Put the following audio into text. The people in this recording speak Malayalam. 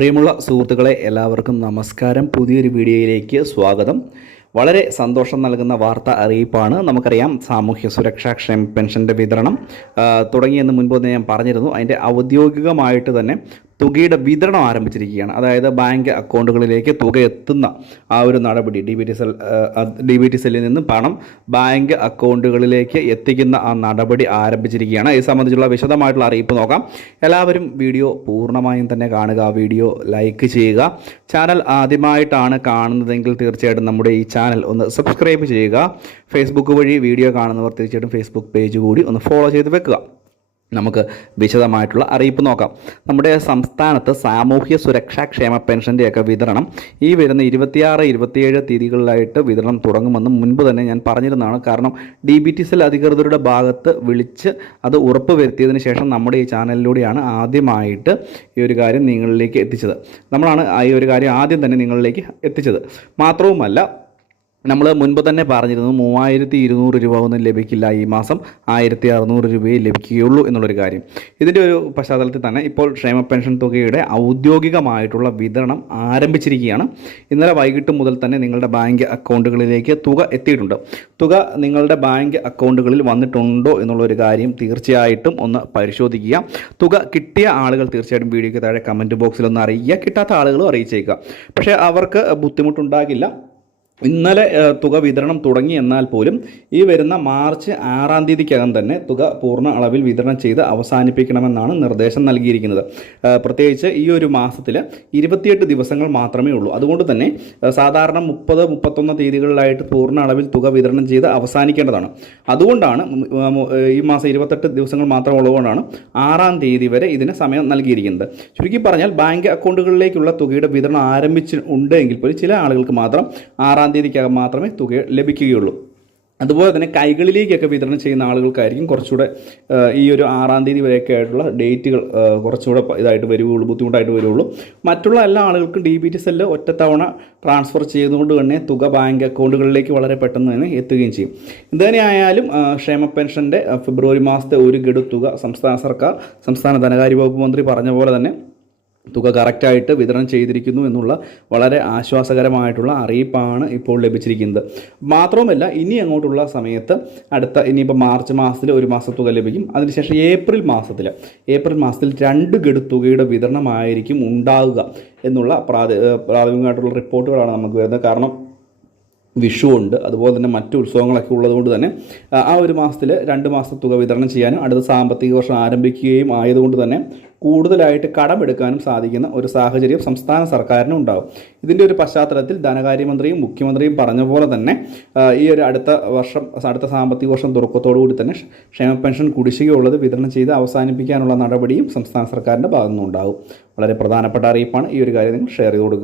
പ്രിയമുള്ള സുഹൃത്തുക്കളെ എല്ലാവർക്കും നമസ്കാരം. പുതിയൊരു വീഡിയോയിലേക്ക് സ്വാഗതം. വളരെ സന്തോഷം നൽകുന്ന വാർത്ത അറിയിപ്പാണ്. നമുക്കറിയാം സാമൂഹ്യ സുരക്ഷാ ക്ഷേമ പെൻഷന്റെ വിതരണം തുടങ്ങിയെന്ന് മുൻപ് തന്നെ ഞാൻ പറഞ്ഞിരുന്നു. അതിന്റെ ഔദ്യോഗികമായിട്ട് തന്നെ തുകയുടെ വിതരണം ആരംഭിച്ചിരിക്കുകയാണ്. അതായത് ബാങ്ക് അക്കൗണ്ടുകളിലേക്ക് തുക എത്തുന്ന ആ ഒരു നടപടി D B T cell D B T സെല്ലിൽ നിന്ന് പണം ബാങ്ക് അക്കൗണ്ടുകളിലേക്ക് എത്തിക്കുന്ന ആ നടപടി ആരംഭിച്ചിരിക്കുകയാണ്. ഇത് സംബന്ധിച്ചുള്ള വിശദമായിട്ടുള്ള അറിയിപ്പ് നോക്കാം. എല്ലാവരും വീഡിയോ പൂർണമായും തന്നെ കാണുക വീഡിയോ ലൈക്ക് ചെയ്യുക. ചാനൽ ആദ്യമായിട്ടാണ് കാണുന്നതെങ്കിൽ തീർച്ചയായിട്ടും നമ്മുടെ ഈ ചാനൽ ഒന്ന് സബ്സ്ക്രൈബ് ചെയ്യുക. ഫേസ്ബുക്ക് വഴി വീഡിയോ കാണുന്നവർ തീർച്ചയായിട്ടും ഫേസ്ബുക്ക് പേജ് കൂടി ഒന്ന് ഫോളോ ചെയ്ത് വെക്കുക. നമുക്ക് വിശദമായിട്ടുള്ള അറിയിപ്പ് നോക്കാം. നമ്മുടെ സംസ്ഥാനത്ത് സാമൂഹ്യ സുരക്ഷാ ക്ഷേമ പെൻഷന്റെയൊക്കെ വിതരണം ഈ വരുന്ന ഇരുപത്തിയാറ് ഇരുപത്തിയേഴ് തീയതികളിലായിട്ട് വിതരണം തുടങ്ങുമെന്ന് മുൻപ് തന്നെ ഞാൻ പറഞ്ഞിരുന്നതാണ്. കാരണം ഡി ബി ടി സെൽ അധികൃതരുടെ ഭാഗത്ത് വിളിച്ച് അത് ഉറപ്പ് വരുത്തിയതിന് ശേഷം നമ്മുടെ ഈ ചാനലിലൂടെയാണ് ആദ്യമായിട്ട് ഈ ഒരു കാര്യം നിങ്ങളിലേക്ക് എത്തിച്ചത്. നമ്മളാണ് ഈ ഒരു കാര്യം ആദ്യം തന്നെ നിങ്ങളിലേക്ക് എത്തിച്ചത്. മാത്രവുമല്ല നമ്മൾ മുൻപ് തന്നെ പറഞ്ഞിരുന്നു മൂവായിരത്തി ഇരുന്നൂറ് രൂപ ഒന്നും ലഭിക്കില്ല ഈ മാസം ആയിരത്തി അറുന്നൂറ് രൂപയെ ലഭിക്കുകയുള്ളൂ എന്നുള്ളൊരു കാര്യം. ഇതിന്റെ ഒരു പശ്ചാത്തലത്തിൽ തന്നെ ഇപ്പോൾ ക്ഷേമ പെൻഷൻ തുകയുടെ ഔദ്യോഗികമായിട്ടുള്ള വിതരണം ആരംഭിച്ചിരിക്കുകയാണ്. ഇന്നലെ വൈകിട്ട് മുതൽ തന്നെ നിങ്ങളുടെ ബാങ്ക് അക്കൗണ്ടുകളിലേക്ക് തുക എത്തിയിട്ടുണ്ട്. തുക നിങ്ങളുടെ ബാങ്ക് അക്കൗണ്ടുകളിൽ വന്നിട്ടുണ്ടോ എന്നുള്ളൊരു കാര്യം തീർച്ചയായിട്ടും ഒന്ന് പരിശോധിക്കുക. തുക കിട്ടിയ ആളുകൾ തീർച്ചയായിട്ടും വീഡിയോയ്ക്ക് താഴെ കമന്റ് ബോക്സിൽ ഒന്ന് അറിയിക്കുക. കിട്ടാത്ത ആളുകളും അറിയിച്ചേക്കുക. പക്ഷേ അവർക്ക് ബുദ്ധിമുട്ടുണ്ടാകില്ല. ഇന്നലെ തുക വിതരണം തുടങ്ങി എന്നാൽ പോലും ഈ വരുന്ന മാർച്ച് ആറാം തീയതിക്കകം തന്നെ തുക പൂർണ അളവിൽ വിതരണം ചെയ്ത് അവസാനിപ്പിക്കണമെന്നാണ് നിർദ്ദേശം നൽകിയിരിക്കുന്നത്. പ്രത്യേകിച്ച് ഈ ഒരു മാസത്തിൽ ഇരുപത്തിയെട്ട് ദിവസങ്ങൾ മാത്രമേ ഉള്ളൂ. അതുകൊണ്ട് തന്നെ സാധാരണ മുപ്പത് മുപ്പത്തൊന്ന് തീയതികളിലായിട്ട് പൂർണ അളവിൽ തുക വിതരണം ചെയ്ത് അവസാനിക്കേണ്ടതാണ്. അതുകൊണ്ടാണ് ഈ മാസം ഇരുപത്തെട്ട് ദിവസങ്ങൾ മാത്രം ഉള്ളതുകൊണ്ടാണ് ആറാം തീയതി വരെ ഇതിന് സമയം നൽകിയിരിക്കുന്നത്. ചുരുക്കി പറഞ്ഞാൽ ബാങ്ക് അക്കൗണ്ടുകളിലേക്കുള്ള തുകയുടെ വിതരണം ആരംഭിച്ചിട്ടുണ്ട് എങ്കിൽ പോലും ചില ആളുകൾക്ക് മാത്രം ആറാം തീയതിക്കകം മാത്രമേ തുക ലഭിക്കുകയുള്ളൂ. അതുപോലെ തന്നെ കൈകളിലേക്കൊക്കെ വിതരണം ചെയ്യുന്ന ആളുകൾക്കായിരിക്കും കുറച്ചുകൂടെ ഈ ഒരു ആറാം തീയതി വരെയൊക്കെ ആയിട്ടുള്ള ഡേറ്റുകൾ കുറച്ചുകൂടെ ഇതായിട്ട് വരുവുള്ളൂ ബുദ്ധിമുട്ടായിട്ട് വരികയുള്ളൂ മറ്റുള്ള എല്ലാ ആളുകൾക്കും ഡി ബി ടി സെല്ല് ഒറ്റത്തവണ ട്രാൻസ്ഫർ ചെയ്തുകൊണ്ട് തന്നെ തുക ബാങ്ക് അക്കൗണ്ടുകളിലേക്ക് വളരെ പെട്ടെന്ന് തന്നെ എത്തുകയും ചെയ്യും. എന്തുതന്നെയായാലും ആ, ക്ഷേമ പെൻഷന്റെ ഫെബ്രുവരി മാസത്തെ ഒരു ഗഡു തുക സംസ്ഥാന സർക്കാർ സംസ്ഥാന ധനകാര്യ വകുപ്പ് മന്ത്രി പറഞ്ഞ പോലെ തന്നെ തുക കറക്റ്റായിട്ട് വിതരണം ചെയ്തിരിക്കുന്നു എന്നുള്ള വളരെ ആശ്വാസകരമായിട്ടുള്ള അറിയിപ്പാണ് ഇപ്പോൾ ലഭിച്ചിരിക്കുന്നത്. മാത്രവുമല്ല ഇനി അങ്ങോട്ടുള്ള സമയത്ത് അടുത്ത ഇനിയിപ്പോൾ മാർച്ച് മാസത്തിൽ ഒരു മാസം തുക ലഭിക്കും. അതിനുശേഷം ഏപ്രിൽ മാസത്തിൽ ഏപ്രിൽ മാസത്തിൽ രണ്ട് ഗഡു തുകയുടെ വിതരണമായിരിക്കും ഉണ്ടാവുക എന്നുള്ള പ്രാഥ പ്രാഥമികമായിട്ടുള്ള റിപ്പോർട്ടുകളാണ് നമുക്ക് വരുന്നത്. കാരണം വിഷു ഉണ്ട്. അതുപോലെ തന്നെ മറ്റു ഉത്സവങ്ങളൊക്കെ ഉള്ളതുകൊണ്ട് തന്നെ ആ, ഒരു മാസത്തിൽ രണ്ട് മാസത്തെ തുക വിതരണം ചെയ്യാനും അടുത്ത സാമ്പത്തിക വർഷം ആരംഭിക്കുകയും ആയതുകൊണ്ട് തന്നെ കൂടുതലായിട്ട് കടമെടുക്കാനും സാധിക്കുന്ന ഒരു സാഹചര്യം സംസ്ഥാന സർക്കാരിനും ഉണ്ടാകും ഇതിന്റെ ഒരു പശ്ചാത്തലത്തിൽ ധനകാര്യമന്ത്രിയും മുഖ്യമന്ത്രിയും പറഞ്ഞ പോലെ തന്നെ ഈ ഒരു അടുത്ത വർഷം അടുത്ത സാമ്പത്തിക വർഷം കൂടി തന്നെ ക്ഷേമ പെൻഷൻ കുടിശ്ശികയുള്ളത് വിതരണം ചെയ്ത് അവസാനിപ്പിക്കാനുള്ള നടപടിയും സംസ്ഥാന സർക്കാരിന്റെ ഭാഗത്തുനിന്നുണ്ടാകും വളരെ പ്രധാനപ്പെട്ട അറിയിപ്പാണ് ഈ ഒരു കാര്യം നിങ്ങൾ ഷെയർ ചെയ്ത് കൊടുക്കുക.